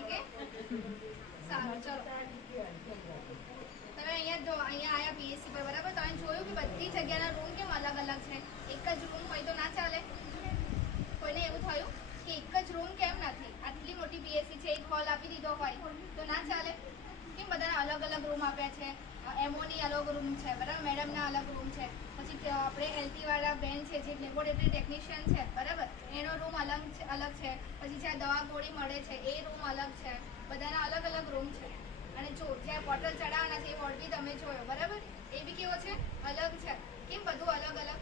નથી કે સારું ચલો તમે અહીંયા જો, અહીંયા આયા બીએસસી પર, બરાબર? તમે જોયું કે બધી જગ્યાના રૂમ કેમ અલગ અલગ છે? એક જ રૂમ હોય તો ના ચાલે? કોઈને એવું થયું કે એક જ રૂમ કેમ નથી? આટલી મોટી બીએસસી છે, એક હોલ આપી દીધો હોય તો ના ચાલે? કેમ બધાને અલગ અલગ રૂમ આપ્યા છે? એમઓની અલગ રૂમ છે, બરાબર? મેડમના અલગ રૂમ છે. પછી આપણે એલટી વાળા બેન છે જે લેબોરેટરી ટેકનિશિયન છે, બરાબર? એનો રૂમ અલગ અલગ છે. પછી જ્યાં દવા ગોળી મળે છે, એ રૂમ અલગ છે. બધાના અલગ અલગ રૂમ છે. અને જો જ્યાં બોટલ ચડાવવાના છે, એ વોર્ડ બી તમે જોયો, બરાબર? એ બી કેવો છે? અલગ છે. કેમ બધું અલગ અલગ?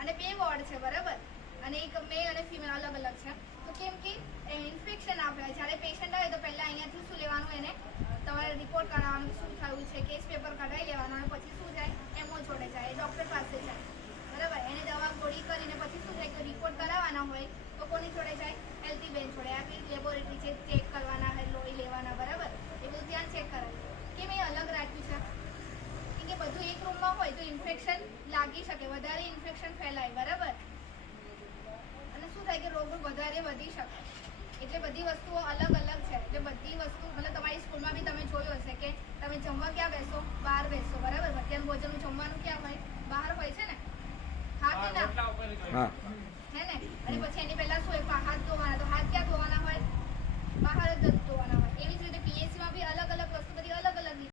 અને બે વોર્ડ છે, બરાબર? અને એક મેલ અને ફિમેલ અલગ અલગ છે. તો કેમ કે ઇન્ફેક્શન આપે. જ્યારે પેશન્ટ આવે તો પહેલા અહીંયાથી શું લેવાનું એને? તમારે રિપોર્ટ કરાવવાનું કે શું થયું છે કેસ પેપર કઢાવી લેવાનું અને પછી શું જાય એમઓ જોડે જાય ડૉક્ટર પાસે જાય બરાબર એને દવા ગોળી કરીને પછી શું થાય કે હોય તો કોની જોડે જાય? હેલ્થી બેન જોડે આપણી લેબોરેટરી છે ચેક કરવાના હોય લોહી લેવાના બરાબર? એ બધું ત્યાં ચેક કરાવ્યું કેમ એ અલગ રાખ્યું છે? કેમ કે બધું એક રૂમમાં હોય તો ઇન્ફેક્શન લાગી શકે વધારે ઇન્ફેક્શન ફેલાય બરાબર? અને શું થાય કે રોગો વધારે વધી શકે? એટલે બધી વસ્તુઓ અલગ અલગ છે. એટલે બધી વસ્તુ મતલબ તમારી સ્કૂલમાં બી તમે જોયું હશે કે તમે જમવા ક્યાં બેસો? બહાર બેસો બરાબર? મધ્યાહન ભોજનનું જમવાનું ક્યાં હોય? બહાર હોય છે ને? હા કે ના? હા હે. ને અને પછી એની પહેલા સોય હાથ